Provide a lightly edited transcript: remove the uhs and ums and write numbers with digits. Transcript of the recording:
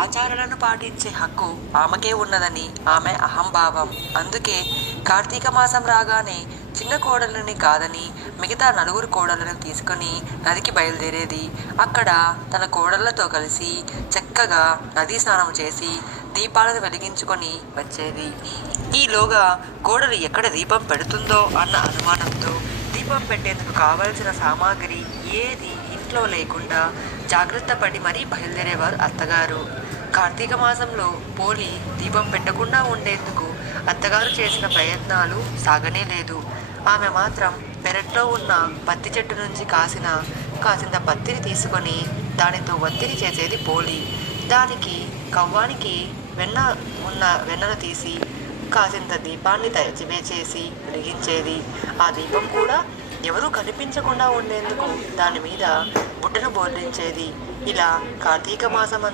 ఆచారాలను పాటించే హక్కు ఆమెకే ఉన్నదని ఆమె అహంభావం. అందుకే కార్తీక మాసం రాగానే చిన్న కోడలిని కాదని మిగతా నలుగురు కోడళ్లను తీసుకుని నదికి బయలుదేరేది. అక్కడ తన కోడళ్లతో కలిసి చక్కగా నదీ స్నానం చేసి దీపాలను వెలిగించుకొని వచ్చేది. ఈలోగా కోడలు ఎక్కడ దీపం పెడుతుందో అన్న అనుమానంతో దీపం పెట్టేందుకు కావలసిన సామాగ్రి ఏది ఇంట్లో లేకుండా జాగ్రత్త పడి మరీ బయలుదేరేవారు అత్తగారు. కార్తీక మాసంలో పోలి దీపం పెట్టకుండా ఉండేందుకు అత్తగారు చేసిన ప్రయత్నాలు సాగనే లేదు. ఆమె మాత్రం పెరట్లో ఉన్న పత్తి చెట్టు నుంచి కాసింత పత్తిని తీసుకొని దానితో ఒత్తిడి చేసేది పోలి. దానికి కవ్వానికి వెన్నను తీసి కాసింత దీపాన్ని చేసి వెలిగించేది. ఆ దీపం కూడా ఎవరూ కనిపించకుండా ఉండేందుకు దాని మీద బుట్టను బోర్లించేది. ఇలా కార్తీక మాసం